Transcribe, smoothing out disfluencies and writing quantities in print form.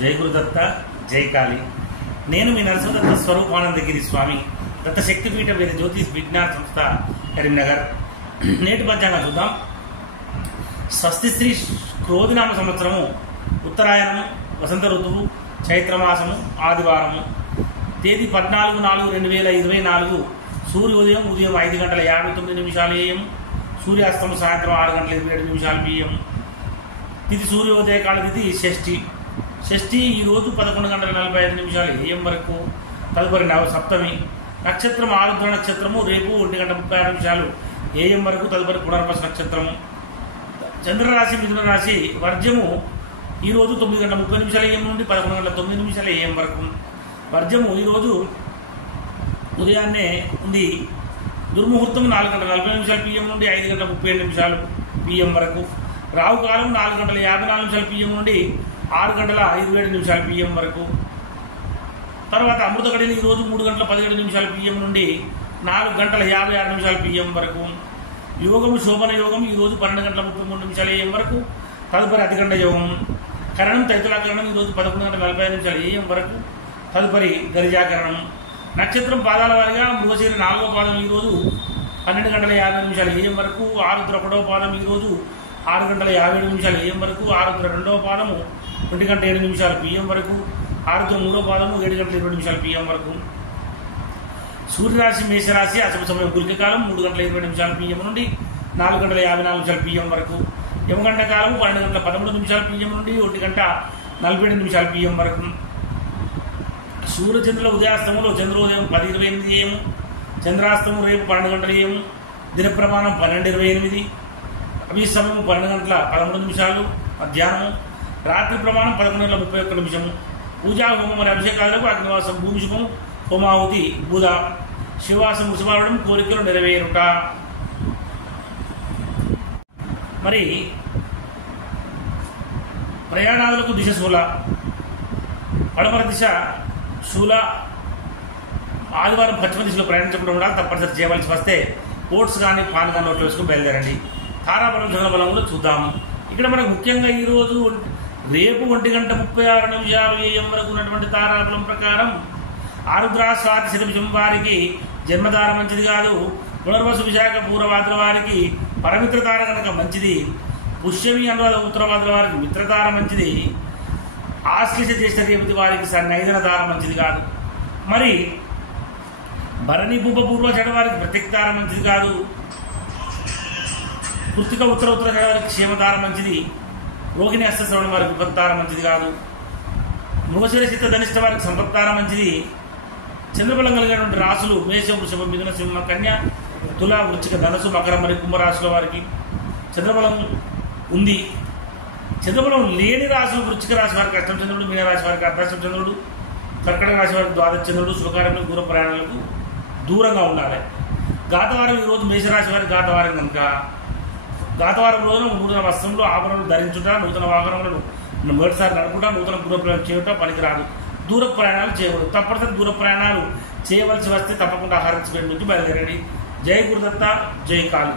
జై గురుదత్త, జై కాళీ. నేను మీ నరసింహదత్త స్వరూపానందగిరి స్వామి, దత్త శక్తిపీఠ వేద జ్యోతిష్ విజ్ఞాన సంస్థ కరీంనగర్. నేటి పంచాంగం చూద్దాం. స్వస్తి శ్రీ క్రోధినామ సంవత్సరము, ఉత్తరాయణము, వసంత ఋతువు, చైత్రమాసము, ఆదివారము. తేదీ 14/4/2024. సూర్యోదయం ఉదయం 5:59 AM, సూర్యాస్తమం సాయంత్రం 6:27 PM. తిథి సూర్యోదయ కాల తిథి షష్ఠి ఈరోజు 11:45 AM వరకు. తదుపరి సప్తమి. నక్షత్రం ఆరుద్ర నక్షత్రము, రేపు 1:36 AM వరకు. తదుపరి పునర్వసు నక్షత్రము. చంద్రరాశి మిథున రాశి. వర్జము ఈరోజు 9:30 AM నుండి 11:09 AM వరకు. వర్జము ఈరోజు ఉదయాన్నే ఉంది. దుర్ముహూర్తం 4:40 PM నుండి 5:37 PM వరకు. రావు కాలం 4:54 PM నుండి 6:27 PM వరకు. తర్వాత అమృత గడియలు ఈరోజు 3:17 PM నుండి 4:56 PM వరకు. యోగము శోభన యోగం ఈరోజు 12:33 AM వరకు. తదుపరి అతిగండ యోగం. కరణం తైతులాకరణం ఈరోజు 11:45 AM వరకు. తదుపరి గరిజాకరణం. నక్షత్రం పాదాల వారిగా మృగశిర 4వ పాదం ఈరోజు 12:50 AM వరకు. ఆరుద్ర 1వ పాదం ఈరోజు 6:57 AM వరకు. ఆరుద్ర 2వ పాదము 1:07 PM వరకు. ఆరుద్ర 3వ పాదము 7:20 PM వరకు. సూర్యరాశి మేషరాశి. అశుభ సమయం గుళికకాలం 3:20 PM నుండి 4:54 PM వరకు. యమగంట కాలం 12:13 PM నుండి 1:47 PM వరకు. సూర్యచంద్రుల ఉదయాస్తములో చంద్రోదయం 10:28 AM, చంద్రాస్తమం రేపు 12 AM, దిన ప్రమాణం 12:28, అభిసమయం 12:13 మధ్యాహ్నం, రాత్రి ప్రమాణం 11:31. పూజా హోమం మరియు అభిషేకాలకు అగ్నివాసం భూమిశుభం, హోమావతి బుధ, శివాసం వృషభావడం, కోరికలు నెరవేరుట. మరి ప్రయాణాలకు దిశ శూల. పడమర దిశ శూల. ఆదివారం పశ్చిమ దిశలో ప్రయాణించకుండా ఉండాలి. తప్పనిసరి చేయవలసి వస్తే ఓట్స్ కానీ పాన్ కానీ నోట్లు వేసుకుని బయలుదేరండి. తారాబలం చంద్రబలం కూడా చూద్దాము. ఇక్కడ మనకు ముఖ్యంగా ఈరోజు రేపు 1:36 AM వరకు ఉన్నటువంటి తారాబలం ప్రకారం ఆరుద్ర స్వాతి శతభిషం వారికి జన్మతార మంచిది కాదు. పునర్వసు విశాఖ పూర్వవాదుల వారికి పరమిత్రతార కనుక మంచిది. పుష్యమి అనువాద ఉత్తరవాదుల వారికి మిత్రతార మంచిది. ఆశ్లేష జ్యేష్ఠ రేవతి వారికి నైదన తార మంచిది కాదు. మరి భరణి భూప పూర్వ చెడ వారికి ప్రత్యక్తార మంచిది కాదు. కృతిక ఉత్తర చెడ వారికి క్షేమతార మంచిది. రోహిణి అష్టశ్రవణ వారికి విపత్తార మంచిది కాదు. మృగశిర చిత్త ధనిష్ట వారికి సంపత్తార మంచిది. చంద్రబలం కలిగినటువంటి రాశులు మేషం, వృషభం, మిథున, సింహ, కన్య, తుల, వృశ్చిక, ధనుసు, మకరం మరియు కుంభరాశుల వారికి చంద్రబలం ఉంది. చంద్రబలం లేని రాశులు వృశ్చిక రాశి వారికి అష్టమ చంద్రుడు, మీనరాశి వారికి అర్ధాష్టమ చంద్రుడు, కర్కటక రాశి వారికి ద్వాదశ చంద్రుడు. శుభకార్యములకు దూర ప్రయాణాలకు దూరంగా ఉండాలి. గాతవారం ఈరోజు మేషరాశి వారికి గాతవారం కనుక గాతవారం రోజున నూతన వస్త్రంలో ఆభరణలు ధరించుట, నూతన వాహనములను మొదటిసారి నడుపుట, నూతన గృహ ప్రయాణం చేయటం పనికిరాదు. దూర ప్రయాణాలు చేయకూడదు. తప్పనిసరి దూర ప్రయాణాలు చేయవలసి వస్తే తప్పకుండా ఆహారం నుంచి బయలుదేరండి. జై గురుదత్త, జై కాళీ.